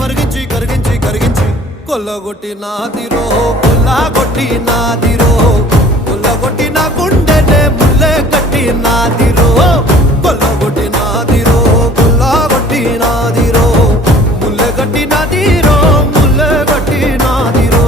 మరిగించి కరిగించి కరిగించి కొల్లగొట్టినాదిరో కొల్లగొట్టినాదిరో కొల్లగొట్టిన గుండెనే ముల్లె కట్టినాదిరో కొల్లగొట్టినాదిరో కొల్లగొట్టినాదిరో ముల్లె కట్టినాదిరో ముల్లె కట్టినాదిరో